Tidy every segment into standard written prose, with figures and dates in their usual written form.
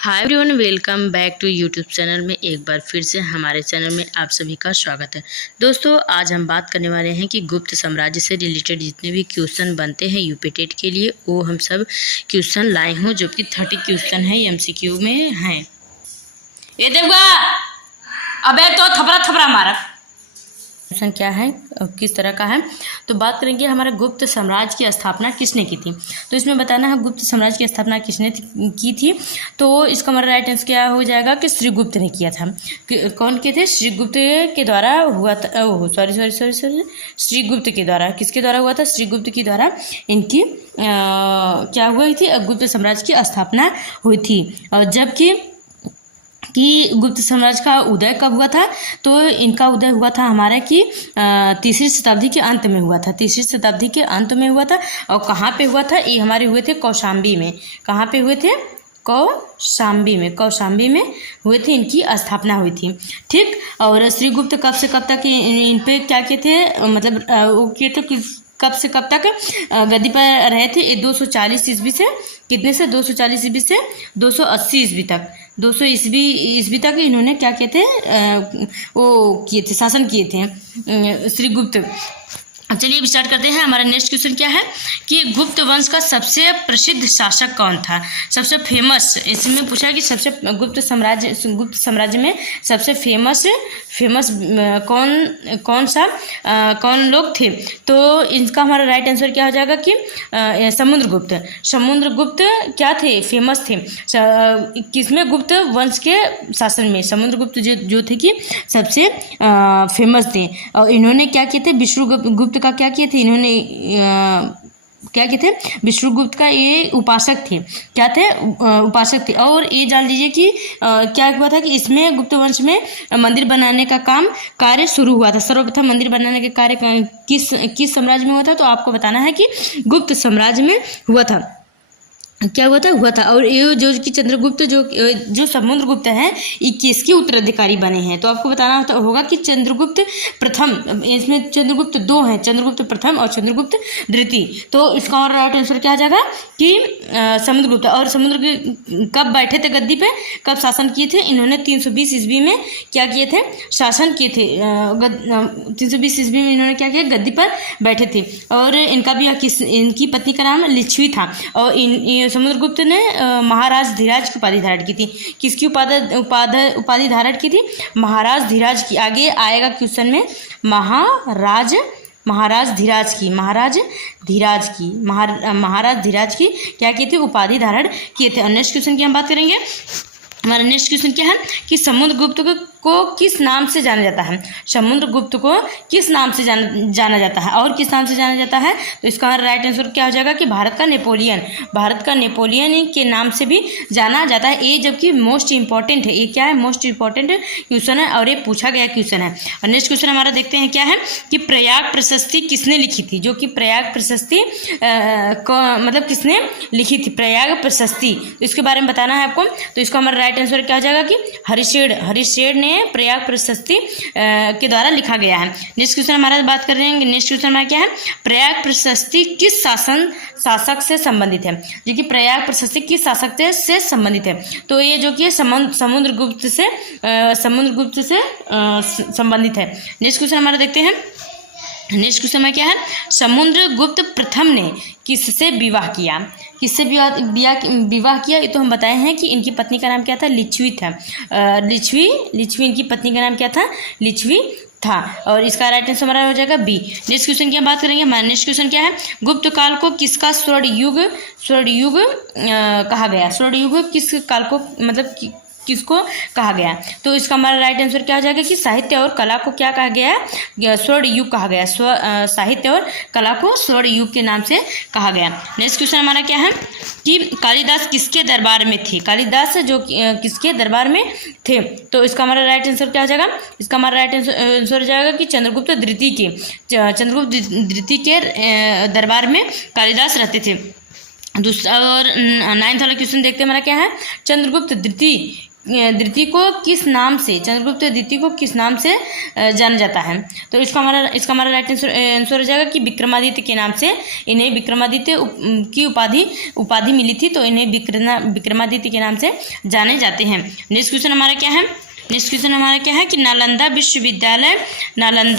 Hi everyone, welcome back to YouTube channel में। एक बार फिर से हमारे चैनल में आप सभी का स्वागत है। दोस्तों, आज हम बात करने वाले हैं कि गुप्त साम्राज्य से रिलेटेड जितने भी क्वेश्चन बनते हैं यूपी टेट के लिए, वो हम सब क्वेश्चन लाए हूँ, जो कि 30 क्वेश्चन है एमसीक्यू में हैं। ये देखा, अबे तो थपरा थपरा मारा। क्वेश्चन क्या है और किस तरह का है, तो बात करेंगे हमारा गुप्त साम्राज्य की स्थापना किसने की थी। तो इसमें बताना है गुप्त साम्राज्य की स्थापना किसने की थी। तो इसका हमारा राइट आंसर क्या हो जाएगा कि श्रीगुप्त ने किया था। कौन किए थे? श्रीगुप्त के द्वारा हुआ था। सॉरी श्रीगुप्त के द्वारा। किसके द्वारा हुआ था? श्रीगुप्त के द्वारा इनकी क्या हुई थी? गुप्त साम्राज्य की स्थापना हुई थी। और जबकि गुप्त साम्राज्य का उदय कब हुआ था, तो इनका उदय हुआ था हमारा कि तीसरी शताब्दी के अंत में हुआ था। तीसरी शताब्दी के अंत में हुआ था। और कहाँ पे हुआ था? ये हमारे हुए थे कौशाम्बी में। कहाँ पे हुए थे? कौशाम्बी में। कौशाम्बी में हुए थे, इनकी स्थापना हुई थी। ठीक। और श्रीगुप्त कब से कब तक इन पे क्या किए थे, मतलब वो किए थे कब से कब तक गद्दी पर रहे थे? 240 ईस्वी से कितने से? 240 ईस्वी से 280 ईस्वी तक। 200 ईस्वी तक इन्होंने क्या किए थे? वो किए थे, शासन किए थे श्रीगुप्त। अब चलिए अब स्टार्ट करते हैं। हमारा नेक्स्ट क्वेश्चन क्या है कि गुप्त वंश का सबसे प्रसिद्ध शासक कौन था? सबसे फेमस, इसमें पूछा है कि सबसे गुप्त साम्राज्य में सबसे फेमस कौन लोग थे। तो इनका हमारा राइट आंसर क्या हो जाएगा कि समुद्रगुप्त। समुद्रगुप्त क्या थे? फेमस थे। किसमें? गुप्त वंश के शासन में समुद्रगुप्त जो थे कि सबसे फेमस थे। और इन्होंने क्या किए थे? विष्णुगुप्त का क्या किए थे इन्होंने? क्या किए थे? विष्णुगुप्त का ये उपासक थे। क्या थे? उपासक थे। और ये जान लीजिए कि क्या हुआ था कि इसमें गुप्त वंश में मंदिर बनाने का कार्य शुरू हुआ था। सर्वप्रथम मंदिर बनाने का कार्य किस साम्राज्य में हुआ था? तो आपको बताना है कि गुप्त साम्राज्य में हुआ था। क्या हुआ था? और ये जो कि चंद्रगुप्त जो समुद्रगुप्त हैं, ये किसके उत्तराधिकारी बने हैं? तो आपको बताना होगा कि चंद्रगुप्त प्रथम। इसमें चंद्रगुप्त 2 हैं, चंद्रगुप्त प्रथम और चंद्रगुप्त द्वितीय। तो इसका और राइट आंसर क्या आ जाएगा कि समुद्रगुप्त। और समुद्र कब बैठे थे गद्दी पे, कब शासन किए थे? इन्होंने 320 ईस्वी में क्या किए थे? शासन किए थे। 320 ईस्वी में इन्होंने क्या किया? गद्दी पर बैठे थे। और इनका भी इनकी पत्नी का नाम लिच्छवी था। और समुद्रगुप्त ने महाराज धीराज की उपाधि धारण की थी। किसकी उपाधि धारण की थी? महाराज धीराज की। आगे आएगा क्वेश्चन में महाराज धीराज की क्या की थी? उपाधि धारण किए थे। और नेक्स्ट क्वेश्चन की हम बात करेंगे। हमारा नेक्स्ट क्वेश्चन क्या है कि समुद्रगुप्त को किस नाम से जाना जाता है? समुद्रगुप्त को किस नाम से जाना जाता है? और किस नाम से जाना जाता है? तो इसका राइट आंसर क्या हो जाएगा कि भारत का नेपोलियन के नाम से भी जाना जाता है। ये जबकि मोस्ट इंपॉर्टेंट है। ये क्या है? मोस्ट इंपॉर्टेंट क्वेश्चन है और ये पूछा गया क्वेश्चन है। और नेक्स्ट क्वेश्चन हमारा देखते हैं क्या है कि प्रयाग प्रशस्ति किसने लिखी थी? जो कि प्रयाग प्रशस्ति मतलब किसने लिखी थी? प्रयाग प्रशस्ति, इसके बारे में बताना है आपको। तो इसका हमारा राइट आंसर क्या हो जाएगा कि हरिशेर ने प्रयाग प्रशस्ति के द्वारा लिखा गया है। नेक्स्ट क्वेश्चन हमारा बात कर रहे हैं। नेक्स्ट क्वेश्चन हमारा क्या है? प्रयाग प्रशस्ति किस शासक से संबंधित है? जो कि प्रयाग प्रशस्ति किस शासक से संबंधित है? तो ये जो कि समुद्रगुप्त से संबंधित है। नेक्स्ट क्वेश्चन हमारा देखते हैं। नेक्स्ट क्वेश्चन में क्या है? समुद्रगुप्त प्रथम ने किससे विवाह किया? किससे विवाह किया? ये तो हम बताए हैं कि इनकी पत्नी का नाम क्या था? लिच्छवी था। लिच्छवी इनकी पत्नी का नाम क्या था? लिच्छवी था। और इसका राइट आंसर हमारा हो जाएगा बी। नेक्स्ट क्वेश्चन की हम बात करेंगे। हमारा नेक्स्ट क्वेश्चन क्या है? गुप्त काल को किसका स्वर्ण युग कहा गया? स्वर्ण युग किस काल को, मतलब किसको कहा गया? तो इसका हमारा राइट आंसर क्या हो जाएगा कि साहित्य और कला को क्या कहा गया है? स्वर्ण युग कहा गया। साहित्य और कला को स्वर्ण युग के नाम से कहा गया। नेक्स्ट क्वेश्चन हमारा क्या है कि कालिदास किसके दरबार में थे? कालिदास जो किसके दरबार में थे? तो इसका हमारा राइट आंसर क्या हो जाएगा? इसका हमारा राइट आंसर हो जाएगा कि चंद्रगुप्त द्वितीय के दरबार में कालिदास रहते थे। दूसरा और 9th वाला क्वेश्चन देखते हैं हमारा क्या है? चंद्रगुप्त द्वितीय द्वितीय को किस नाम से, चंद्रगुप्त द्वितीय को किस नाम से जाना जाता है? तो इसका हमारा राइट आंसर हो जाएगा कि विक्रमादित्य के नाम से इन्हें विक्रमादित्य की उपाधि मिली थी, तो इन्हें विक्रमादित्य के नाम से जाने जाते हैं। नेक्स्ट क्वेश्चन हमारा क्या है कि नालंदा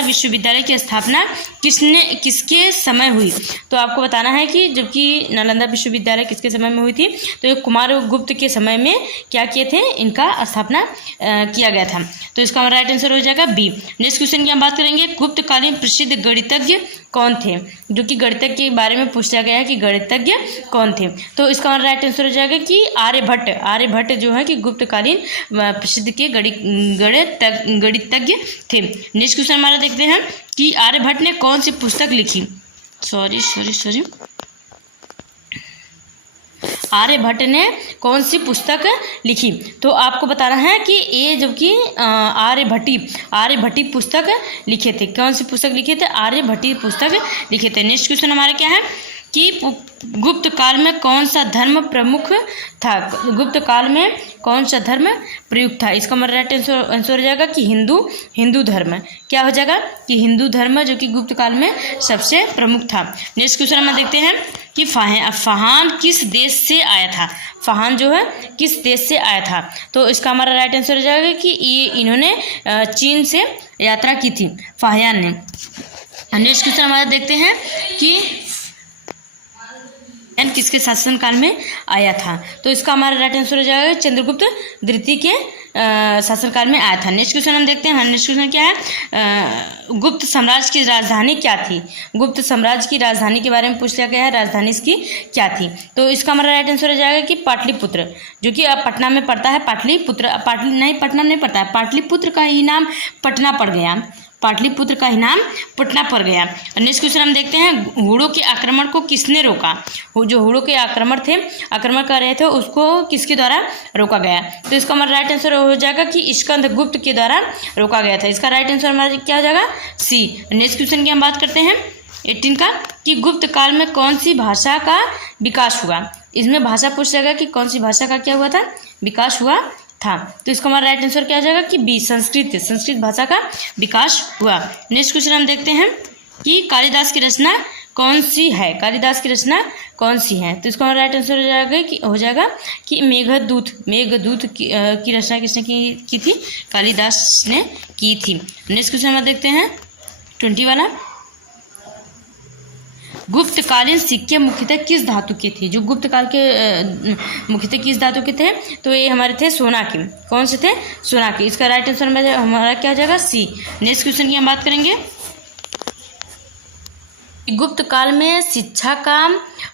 विश्वविद्यालय की स्थापना किसके समय हुई? तो आपको बताना है कि जबकि नालंदा विश्वविद्यालय किसके समय में हुई थी, तो ये कुमार गुप्त के समय में क्या किए थे, इनका स्थापना किया गया था। तो इसका हमारा राइट आंसर हो जाएगा बी। नेक्स्ट क्वेश्चन की हम बात करेंगे, गुप्तकालीन प्रसिद्ध गणितज्ञ कौन थे? जो कि गणितज्ञ के बारे में पूछा गया है कि गणितज्ञ कौन थे, तो इसका हमारा राइट आंसर हो जाएगा कि आर्यभट्ट जो है कि गुप्तकालीन प्रसिद्ध के गणितज्ञ थे। नेक्स्ट क्वेश्चन हमारा देखते हैं कि आर्यभट्ट ने कौन सी पुस्तक लिखी? आर्यभट्ट ने कौन सी पुस्तक लिखी? तो आपको बताना है कि ये जबकि आर्यभट्टी पुस्तक लिखे थे। कौन सी पुस्तक लिखे थे? आर्यभट्टी पुस्तक लिखे थे। नेक्स्ट क्वेश्चन हमारा क्या है कि गुप्त काल में कौन सा धर्म प्रमुख था? गुप्त काल में कौन सा धर्म प्रयुक्त था? इसका हमारा राइट आंसर हो जाएगा कि हिंदू धर्म। क्या हो जाएगा कि हिंदू धर्म जो कि गुप्त काल में सबसे प्रमुख था। नेक्स्ट क्वेश्चन हम देखते हैं कि फाहान किस देश से आया था? फाहान जो है किस देश से आया था? तो इसका हमारा राइट आंसर हो जाएगा कि ये इन्होंने चीन से यात्रा की थी, फाहियान ने। नेक्स्ट क्वेश्चन हमारा देखते हैं कि किसके शासनकाल में आया था? तो इसका हमारा राइट आंसर हो जाएगा चंद्रगुप्त द्वितीय के शासनकाल में आया था। नेक्स्ट क्वेश्चन हम देखते हैं। नेक्स्ट क्वेश्चन क्या है, गुप्त साम्राज्य की राजधानी क्या थी? गुप्त साम्राज्य की राजधानी के बारे में पूछा गया है, राजधानी इसकी क्या थी? तो इसका हमारा राइट आंसर हो जाएगा कि पाटलिपुत्र, जो कि अब पटना में पड़ता है। पटना में नहीं पड़ता है, पाटलिपुत्र का ही नाम पटना पड़ गया। पाटलिपुत्र का ही नाम पटना पड़ गया। नेक्स्ट क्वेश्चन हम देखते हैं, हुड़ों के आक्रमण को किसने रोका? जो हुड़ों के आक्रमण कर रहे थे उसको किसके द्वारा रोका गया? तो इसका हमारा राइट आंसर हो जाएगा कि स्कंदगुप्त के द्वारा रोका गया था। इसका राइट आंसर हमारा क्या हो जाएगा? सी। नेक्स्ट क्वेश्चन की हम बात करते हैं 18 का कि गुप्त काल में कौन सी भाषा का विकास हुआ? इसमें भाषा पूछ जाएगा कि कौन सी भाषा का क्या हुआ था, विकास हुआ था। तो इसका हमारा राइट आंसर क्या हो जाएगा कि बी, संस्कृत भाषा का विकास हुआ। नेक्स्ट क्वेश्चन हम देखते हैं कि कालिदास की रचना कौन सी है? कालिदास की रचना कौन सी है? तो इसका हमारा राइट आंसर हो जाएगा कि मेघदूत की रचना किसने की थी? कालिदास ने की थी। नेक्स्ट क्वेश्चन हम देखते हैं 20 वाला, गुप्तकालीन सिक्के मुख्यतः किस धातु के थे? जो गुप्त काल के मुख्यतः किस धातु के थे? तो ये हमारे थे सोना के। कौन से थे? सोना के। इसका राइट आंसर हमारा क्या हो जाएगा? सी। नेक्स्ट क्वेश्चन की हम बात करेंगे, गुप्त काल में शिक्षा का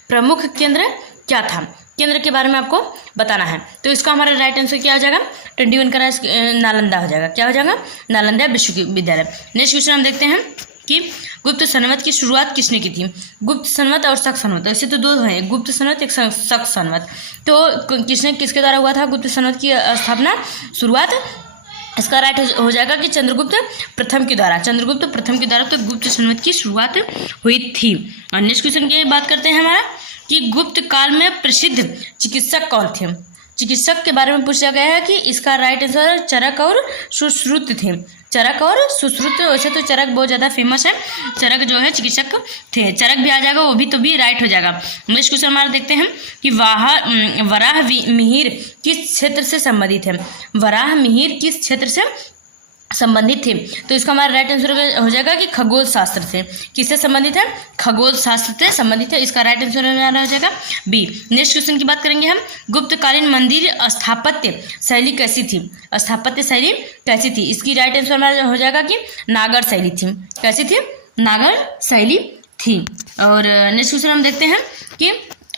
प्रमुख केंद्र क्या था? केंद्र के बारे में आपको बताना है। तो इसका हमारा राइट आंसर क्या हो जाएगा? 21 का नालंदा हो जाएगा। क्या हो जाएगा? नालंदा विश्वविद्यालय। नेक्स्ट क्वेश्चन हम देखते हैं कि गुप्त सनवत की शुरुआत किसने की थी? गुप्त सनवत और शक सनवत, ऐसे तो दो हैं, गुप्त सनवत एक शक सनवत। तो किसके द्वारा हुआ था गुप्त सनवत की स्थापना, शुरुआत? इसका राइट हो जाएगा कि चंद्रगुप्त प्रथम के द्वारा तो गुप्त सनवत की शुरुआत हुई थी। और नेक्स्ट क्वेश्चन की बात करते हैं हमारा कि गुप्त काल में प्रसिद्ध चिकित्सक कौन थे? चिकित्सक के बारे में पूछा गया है कि इसका राइट आंसर चरक और सुश्रुत थे। चरक और सुश्रुत, वैसे तो चरक बहुत ज़्यादा फेमस है, चरक जो है चिकित्सक थे। चरक भी आ जाएगा, वो भी राइट हो जाएगा। नेक्स्ट क्वेश्चन हमारा देखते हैं कि वराह मिहिर किस क्षेत्र से संबंधित है? वराह मिहिर किस क्षेत्र से संबंधित थे? तो इसका हमारा राइट आंसर हो जाएगा कि खगोल शास्त्र से। किससे संबंधित है? खगोल शास्त्र से संबंधित है। इसका राइट आंसर हो जाएगा बी। नेक्स्ट क्वेश्चन की बात करेंगे हम, गुप्तकालीन मंदिर स्थापत्य शैली कैसी थी? स्थापत्य शैली कैसी थी? इसकी राइट आंसर हमारा हो जाएगा कि नागर शैली थी। कैसी थी? नागर शैली थी। और नेक्स्ट क्वेश्चन हम देखते हैं कि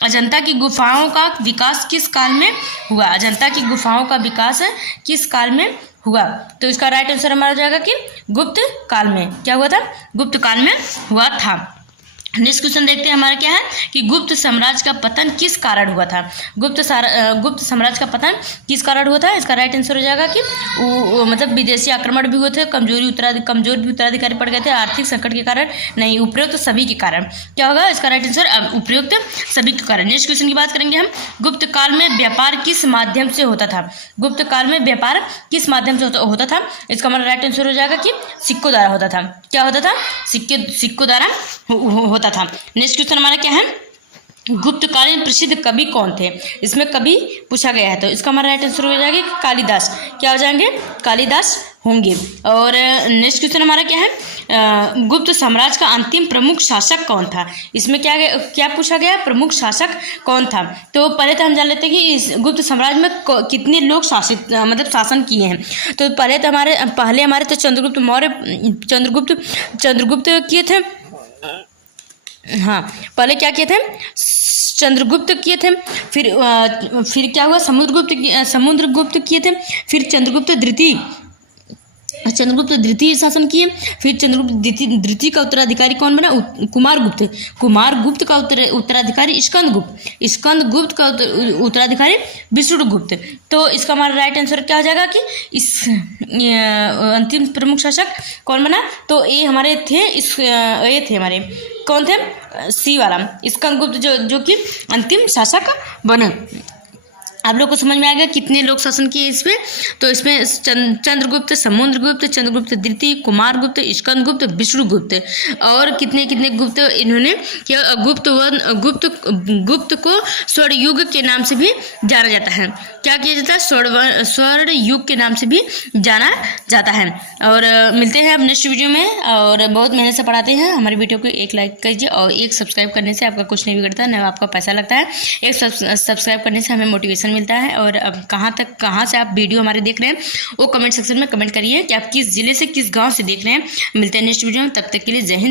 अजंता की गुफाओं का विकास किस काल में हुआ? अजंता की गुफाओं का विकास किस काल में हुआ? तो इसका राइट आंसर हमारा हो जाएगा कि गुप्त काल में। क्या हुआ था? गुप्त काल में हुआ था। नेक्स्ट क्वेश्चन देखते हैं हमारा क्या है कि गुप्त साम्राज्य का पतन किस कारण हुआ था। गुप्त साम्राज्य का पतन किस कारण हुआ था। इसका राइट आंसर हो जाएगा कि मतलब विदेशी आक्रमण भी हुए थे, कमजोर भी उत्तराधिकारी पड़ गए थे, आर्थिक संकट के कारण नहीं, उपयुक्त सभी के कारण। क्या होगा इसका राइट आंसर, उपयुक्त सभी के कारण। नेक्स्ट क्वेश्चन की बात करेंगे हम, गुप्त काल में व्यापार किस माध्यम से होता था। गुप्त काल में व्यापार किस माध्यम से होता था। इसका हमारा राइट आंसर हो जाएगा कि सिक्कों द्वारा होता था। क्या होता था, सिक्कों द्वारा होता था। नेक्स्ट क्वेश्चन हमारा क्या है, गुप्तकालीन प्रसिद्ध कवि कौन थे। इसमें कवि पूछा गया है, तो इसका हमारा राइट आंसर हो जाएगा कालिदास। क्या हो जाएंगे, कालिदास होंगे। और नेक्स्ट क्वेश्चन हमारा क्या है, गुप्त साम्राज्य का अंतिम प्रमुख शासक कौन था। इसमें क्या पूछा गया, प्रमुख शासक कौन था। तो पहले तो हम जान लेते हैं कि इस गुप्त साम्राज्य में कितने लोग शासन किए हैं। तो पहले हमारे तो चंद्रगुप्त मौर्य चंद्रगुप्त किए थे। हाँ, पहले क्या किए थे, चंद्रगुप्त किए थे। फिर क्या हुआ, समुद्रगुप्त किए थे। फिर चंद्रगुप्त द्वितीय शासन किए। फिर चंद्रगुप्त द्वितीय का उत्तराधिकारी कौन बना, कुमारगुप्त का उत्तराधिकारी स्कंदगुप्त का उत्तराधिकारी विष्णुगुप्त। तो इसका हमारा राइट आंसर क्या हो जाएगा कि इस अंतिम प्रमुख शासक कौन बना। तो ये हमारे थे, ये थे हमारे कौन थे, सी वाला स्कंदगुप्त जो कि अंतिम शासक बने। आप लोग को समझ में आ गया कितने लोग शासन किए इसमें। तो इसमें चंद्रगुप्त, समुद्रगुप्त, चंद्रगुप्त द्वितीय, कुमारगुप्त, स्कंदगुप्त, विष्णुगुप्त और कितने गुप्त इन्होंने गुप्त को स्वर्ण युग के नाम से भी जाना जाता है। क्या किया जाता है, स्वर्ण युग के नाम से भी जाना जाता है। और मिलते हैं अब नेक्स्ट वीडियो में, और बहुत मेहनत से पढ़ाते हैं। हमारी वीडियो को एक लाइक कीजिए, और एक सब्सक्राइब करने से आपका कुछ नहीं बिगड़ता, न आपका पैसा लगता है। एक सब्सक्राइब करने से हमें मोटिवेशन मिलता है। और अब कहाँ से आप वीडियो हमारे देख रहे हैं वो कमेंट सेक्शन में कमेंट करिए कि आप किस जिले से, किस गांव से देख रहे हैं। मिलते हैं नेक्स्ट वीडियो में, तब तक के लिए जय हिंद।